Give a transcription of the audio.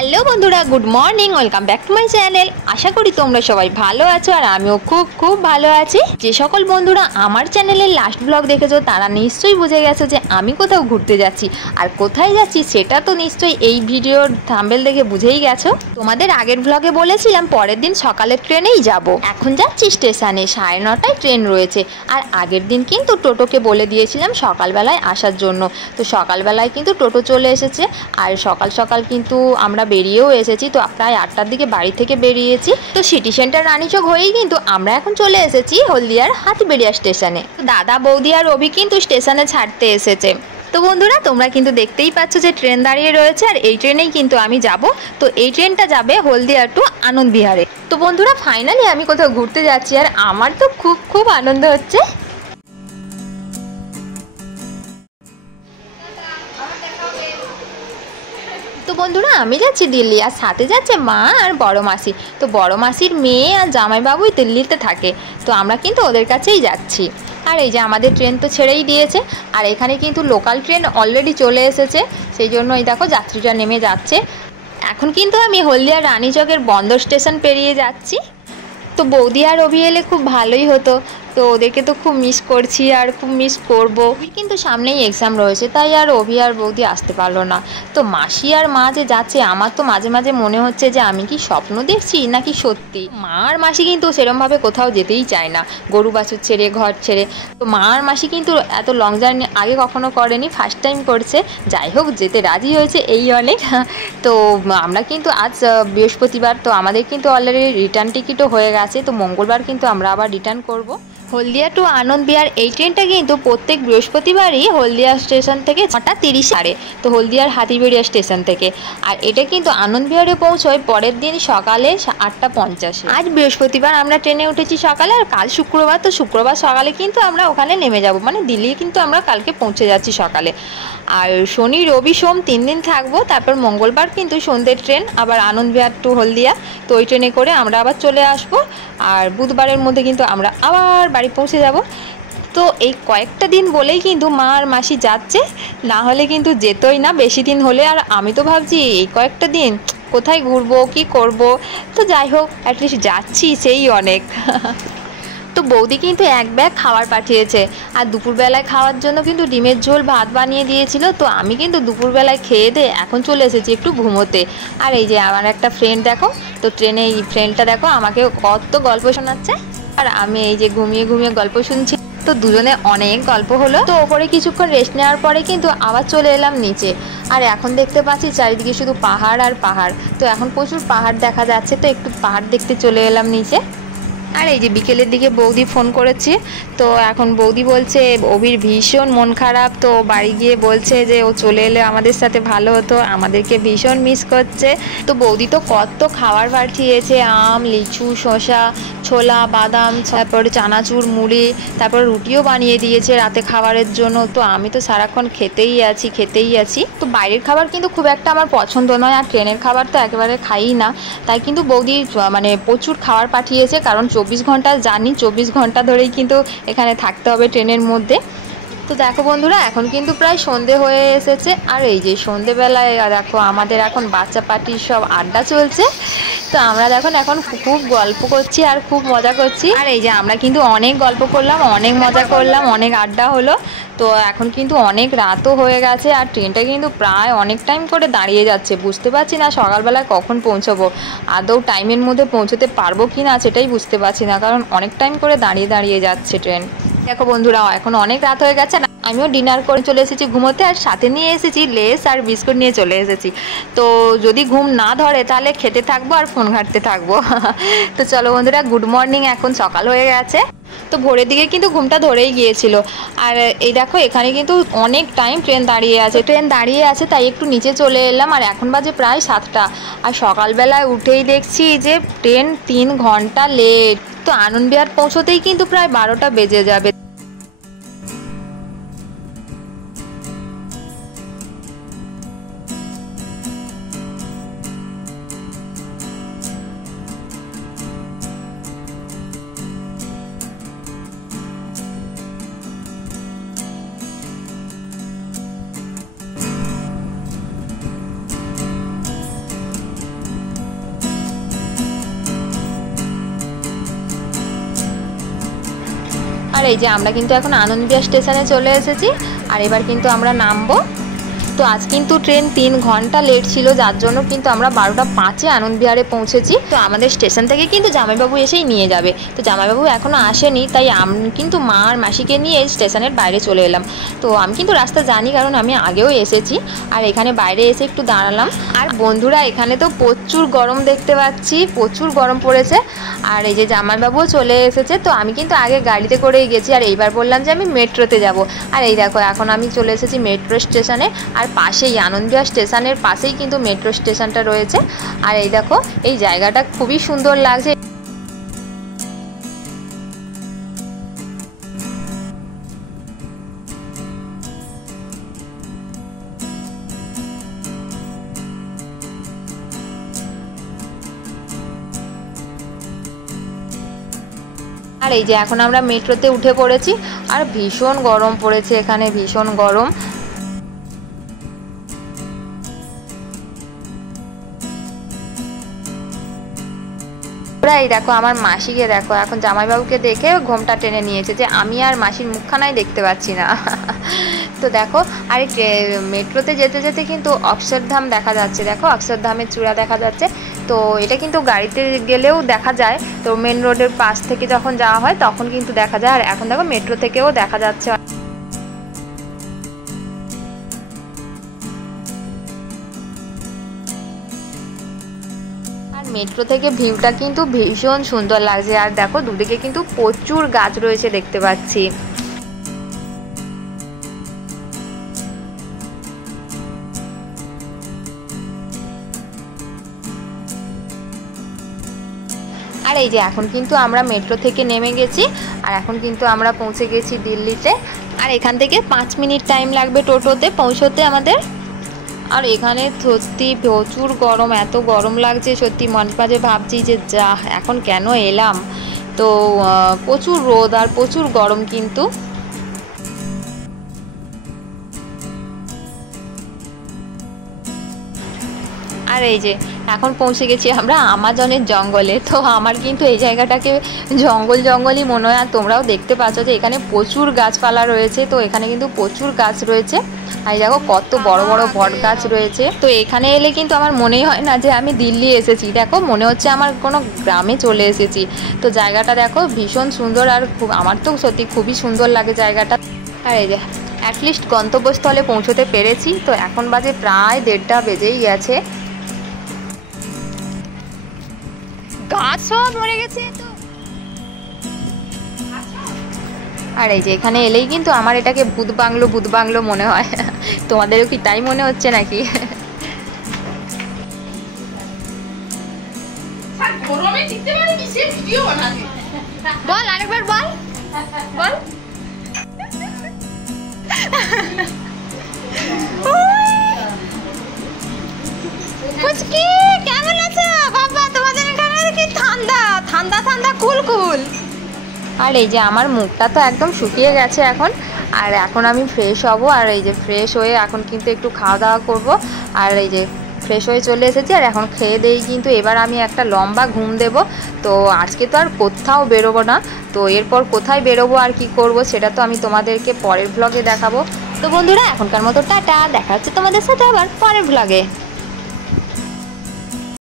Hello বন্ধুরা, good morning, welcome back to my channel. আশা করি তোমরা সবাই ভালো আছো আর আমিও খুব খুব ভালো আছি। যে সকল বন্ধুরা আমার চ্যানেলের লাস্ট ব্লগ দেখেছো তারা নিশ্চয়ই বুঝে গেছো যে আমি কোথাও ঘুরতে যাচ্ছি। আর কোথায় যাচ্ছি সেটা তো নিশ্চয়ই এই ভিডিওর থাম্বনেল দেখে বুঝেই গেছো। তোমাদের আগের ব্লগে বলেছিলাম পরের দিন সকালের ট্রেনেই যাব। এখন যাচ্ছি স্টেশনে, 9:30টায় ট্রেন রয়েছে। আর আগের দিন কিন্তু টোটোকে বলে দিয়েছিলাম সকালবেলায় আসার জন্য। তো সকালবেলায় কিন্তু টোটো চলে এসেছে। আর সকাল সকাল কিন্তু আমরা বেরিয়েও এসেছি। তো প্রায় 8টার দিকে বাড়ি থেকে বেরিয়েছি। তো সিটি সেন্টার রানীচক হয়েই কিন্তু আমরা এখন চলে এসেছি হলদিয়ার হাতিবেড়িয়া স্টেশনে। দাদা, বৌদি আর রবি কিন্তু স্টেশনে ছাড়তে এসেছে। তো বন্ধুরা, তোমরা কিন্তু দেখতেই পাচ্ছ যে ট্রেন দাঁড়িয়ে রয়েছে আর এই ট্রেনেই কিন্তু আমি যাব। তো এই ট্রেনটা যাবে হলদিয়া টু আনন্দ বিহারে। তো বন্ধুরা, ফাইনালি আমি কোথাও ঘুরতে যাচ্ছি আর আমার তো খুব খুব আনন্দ হচ্ছে। তো বন্ধুরা, আমি যাচ্ছি দিল্লি আর সাথে যাচ্ছে মা আর বড় মাসি। তো বড় মাসির মেয়ে আর জামাইবাবুই দিল্লিতে থাকে। তো আমরা কিন্তু ওদের কাছেই যাচ্ছি। আর এই যে আমাদের ট্রেন তো ছেড়েই দিয়েছে আর এখানে কিন্তু লোকাল ট্রেন অলরেডি চলে এসেছে। সেই জন্য এই দেখো যাত্রীরা নেমে যাচ্ছে। এখন কিন্তু আমি হলদিয়া রানীচকের বন্দর স্টেশন পেরিয়ে যাচ্ছি। তো বৌদি আর রবি এলে খুব ভালোই হতো। তো ওদেরকে তো খুব মিস করছি আর খুব মিস করবো। কিন্তু সামনেই এক্সাম রয়েছে, তাই আর রবি আর বৌদি আসতে পারলো না। তো মাসি আর মা যে যাচ্ছে, আমার তো মাঝে মাঝে মনে হচ্ছে যে আমি কি স্বপ্ন দেখছি নাকি সত্যি। মা আর মাসি কিন্তু সেরমভাবে কোথাও যেতেই চায় না, গরু বাছুর ছেড়ে, ঘর ছেড়ে। তো মা আর মাসি কিন্তু এত লং জার্নি আগে কখনো করেনি, ফার্স্ট টাইম করছে। যাই হোক, যেতে রাজি হয়েছে এই অনেক। তো আমরা কিন্তু আজ বৃহস্পতিবার, তো আমাদের কিন্তু অলরেডি রিটার্ন টিকিটও হয়ে গেছে। তো মঙ্গলবার কিন্তু আমরা আবার রিটার্ন করব। হলদিয়া টু আনন্দ বিহার এই ট্রেনটা কিন্তু প্রত্যেক বৃহস্পতিবারই হলদিয়া স্টেশন থেকে 9:30 ছাড়ে। তো হলদিয়ার হাতিবেড়িয়া স্টেশন থেকে। আর এটা কিন্তু আনন্দ বিহারে পৌঁছয় পরের দিন সকালে 8:50। আজ বৃহস্পতিবার আমরা ট্রেনে উঠেছি সকালে আর কাল শুক্রবার। তো শুক্রবার সকালে কিন্তু আমরা ওখানে নেমে যাব, মানে দিল্লি কিন্তু আমরা কালকে পৌঁছে যাচ্ছি সকালে। আর শনি, রবি, সোম 3 দিন থাকবো। তারপর মঙ্গলবার কিন্তু সন্ধ্যের ট্রেন আবার আনন্দ বিহার টু হলদিয়া। তো ওই ট্রেনে করে আমরা আবার চলে আসবো। আর বুধবারের মধ্যে কিন্তু আমরা আবার বাড়ি পৌঁছে যাব। তো এই কয়েকটা দিন বলেই কিন্তু মা আর মাসি যাচ্ছে, না হলে কিন্তু যেতই না বেশি দিন হলে। আর আমি তো ভাবছি এই কয়েকটা দিন কোথায় ঘুরবো, কি করব। তো যাই হোক, অ্যাটলিস্ট যাচ্ছি, সেই অনেক। তো বৌদি কিন্তু এক ব্যাগ খাবার পাঠিয়েছে। আর দুপুরবেলায় খাওয়ার জন্য কিন্তু ডিমের ঝোল ভাত বানিয়ে দিয়েছিল। তো আমি কিন্তু দুপুরবেলায় খেয়ে দিয়ে এখন চলে এসেছি একটু ঘুমোতে। আর এই যে আমার একটা ফ্রেন্ড দেখো, তো ট্রেনে এই ফ্রেন্ডটা দেখো আমাকে কত গল্প শোনাচ্ছে আর আমি এই যে ঘুমিয়ে ঘুমিয়ে গল্প শুনছি। তো দুজনে অনেক গল্প হলো। তো ওপরে কিছুক্ষণ রেস্ট নেওয়ার পরে কিন্তু আবার চলে এলাম নিচে। আর এখন দেখতে পাচ্ছি চারিদিকে শুধু পাহাড় আর পাহাড়। তো এখন প্রচুর পাহাড় দেখা যাচ্ছে। তো একটু পাহাড় দেখতে চলে এলাম নিচে। আর এই যে বিকেলের দিকে বৌদি ফোন করেছে। তো এখন বৌদি বলছে অভির ভীষণ মন খারাপ। তো বাড়ি গিয়ে বলছে যে ও চলে এলে আমাদের সাথে ভালো হতো, আমাদেরকে ভীষণ মিস করছে। তো বৌদি তো কত খাবার পাঠিয়েছে, আম, লিচু, শসা, ছোলা, বাদাম, তারপরে চানাচুর, মুড়ি, তারপর রুটিও বানিয়ে দিয়েছে রাতে খাবারের জন্য। তো আমি তো সারাক্ষণ খেতেই আছি। তো বাইরের খাবার কিন্তু খুব একটা আমার পছন্দ নয়, আর ট্রেনের খাবার তো একেবারে খাই না। তাই কিন্তু বৌদি মানে প্রচুর খাবার পাঠিয়েছে, কারণ 24 ঘন্টা জানি, 24 ঘন্টা ধরেই কিন্তু এখানে থাকতে হবে ট্রেনের মধ্যে। তো দেখো বন্ধুরা, এখন কিন্তু প্রায় সন্ধে হয়ে এসেছে। আর এই যে সন্ধেবেলায় দেখো আমাদের এখন বাচ্চা পার্টির সব আড্ডা চলছে। তো আমরা এখন খুব গল্প করছি আর খুব মজা করছি। আর এই যে আমরা কিন্তু অনেক গল্প করলাম, অনেক মজা করলাম, অনেক আড্ডা হলো। তো এখন কিন্তু অনেক রাতও হয়ে গেছে আর ট্রেনটা কিন্তু প্রায় অনেক টাইম করে দাঁড়িয়ে যাচ্ছে। বুঝতে পারছি না সকালবেলায় কখন পৌঁছবো, আদৌ টাইমের মধ্যে পৌঁছতে পারবো কি না সেটাই বুঝতে পারছি না, কারণ অনেক টাইম করে দাঁড়িয়ে যাচ্ছে ট্রেন। দেখো বন্ধুরা, এখন অনেক রাত হয়ে গেছে, আমিও ডিনার করে চলে এসেছি ঘুমোতে, আর সাথে নিয়ে এসেছি লেস আর বিস্কুট নিয়ে চলে এসেছি। তো যদি ঘুম না ধরে তাহলে খেতে থাকবো আর ফোন ঘাঁটতে থাকবো। তো চলো বন্ধুরা, গুড মর্নিং। এখন সকাল হয়ে গেছে, তো ভোরের দিকে কিন্তু ঘুমটা ধরেই গিয়েছিল। আর এই দেখো, এখানে কিন্তু অনেক টাইম ট্রেন দাঁড়িয়ে আছে, তাই একটু নিচে চলে এলাম। আর এখন বাজে প্রায় 7টা, আর সকালবেলায় উঠেই দেখছি যে ট্রেন 3 ঘন্টা লেট। তো আনন্দবিহার পৌঁছতেই কিন্তু প্রায় 12টা বেজে যাবে। আর এই যে আমরা কিন্তু এখন আনন্দবিহার স্টেশনে চলে এসেছি, আর এবার কিন্তু আমরা নামবো। তো আজ কিন্তু ট্রেন 3 ঘন্টা লেট ছিল, যার জন্য কিন্তু আমরা 12টা 5-এ আনন্দবিহারে পৌঁছেছি। তো আমাদের স্টেশন থেকে কিন্তু জামাইবাবু এসেই নিয়ে যাবে। তো জামাইবাবু এখনও আসেনি, তাই আমি কিন্তু মা আর মাসিকে নিয়ে স্টেশনের বাইরে চলে এলাম। তো আমি কিন্তু রাস্তা জানি, কারণ আমি আগেও এসেছি। আর এখানে বাইরে এসে একটু দাঁড়ালাম। আর বন্ধুরা, এখানে তো প্রচুর গরম দেখতে পাচ্ছি, প্রচুর গরম পড়েছে। আর এই যে জামাইবাবুও চলে এসেছে। তো আমি কিন্তু আগে গাড়িতে করেই গেছি, আর এইবার বললাম যে আমি মেট্রোতে যাব। আর এই দেখো, এখন আমি চলে এসেছি মেট্রো স্টেশনে। আর পাশেই আনন্দবিহার স্টেশনের পাশেই কিন্তু মেট্রো স্টেশনটা রয়েছে। আর এই দেখো, এই জায়গাটা খুবই সুন্দর লাগছে। আর এই যে এখন আমরা মেট্রোতে উঠে পড়েছি, আর ভীষণ গরম পড়েছে এখানে, ভীষণ গরম। এই দেখো, আমার মাসিকে দেখো, এখন জামাইবাবুকে দেখে ঘোমটা টেনে নিয়েছে যে আমি আর মাসির মুখখানাই দেখতে পাচ্ছি না। তো দেখো, আর মেট্রোতে যেতে যেতে কিন্তু অক্ষরধাম দেখা যাচ্ছে। দেখো, অক্ষরধামের চূড়া দেখা যাচ্ছে। তো এটা কিন্তু গাড়িতে গেলেও দেখা যায়। তো মেন রোডের পাশ থেকে যখন যাওয়া হয় তখন কিন্তু দেখা যায়। আর এখন দেখো, মেট্রো থেকেও দেখা যাচ্ছে। মেট্রো থেকে ভিউটা কিন্তু ভীষণ সুন্দর লাগছে। আর দেখো, দুদিকে কিন্তু প্রচুর গাছ রয়েছে দেখতে পাচ্ছি। আর এই যে এখন কিন্তু আমরা মেট্রো থেকে নেমে গেছি, আর এখন কিন্তু আমরা পৌঁছে গেছি দিল্লিতে। আর এখান থেকে 5 মিনিট টাইম লাগবে টোটোতে পৌঁছতে আমাদের। আর এখানে সত্যি প্রচুর গরম, এত গরম লাগছে সত্যি, মন মাঝে ভাবছি যে যা এখন কেন এলাম। তো প্রচুর রোদ আর প্রচুর গরম কিন্তু। আর এই যে এখন পৌঁছে গেছি আমরা আমাজনের জঙ্গলে। তো আমার কিন্তু এই জায়গাটাকে জঙ্গলই মনে হয়। আর তোমরাও দেখতে পাচ্ছ যে এখানে প্রচুর গাছপালা রয়েছে। তো এখানে কিন্তু প্রচুর গাছ রয়েছে। আর দেখো, কত বড় বড় বট গাছ রয়েছে। তো এখানে এলে কিন্তু আমার মনেই হয় না যে আমি দিল্লি এসেছি। দেখো, মনে হচ্ছে আমার কোনো গ্রামে চলে এসেছি। তো জায়গাটা দেখো ভীষণ সুন্দর, আর আমার তো সত্যি খুবই সুন্দর লাগে জায়গাটা। আর এই যে অ্যাটলিস্ট গন্তব্যস্থলে পৌঁছতে পেরেছি। তো এখন বাজে প্রায় 1:30 বেজেই গেছে। গাছ সব মরে গেছে তো। আর এই যে এখানে এলেই কিন্তু আমার এটাকে ভূত বাংলো মনে হয়। তোমাদেরও কি তাই মনে হচ্ছে নাকি? বল, আরেকবার বল। কেমন আছো বাবা? তোমাদের এখানে কি ঠান্ডা কুল। আর এই যে আমার মুখটা তো একদম শুকিয়ে গেছে এখন। আর এখন আমি ফ্রেশ হব। আর এই যে ফ্রেশ হয়ে এখন কিন্তু একটু খাওয়া দাওয়া করবো। আর এই যে ফ্রেশ হয়ে চলে এসেছি, আর এখন খেয়ে দেই কিন্তু এবার আমি একটা লম্বা ঘুম দেব। তো আজকে তো আর কোথাও বেরোবো না। তো এরপর কোথায় বেরোবো আর কি করব সেটা তো আমি তোমাদেরকে পরের ব্লগে দেখাবো। তো বন্ধুরা, এখনকার মতো টাটা, দেখা হচ্ছে তোমাদের সাথে আবার পরের ব্লগে।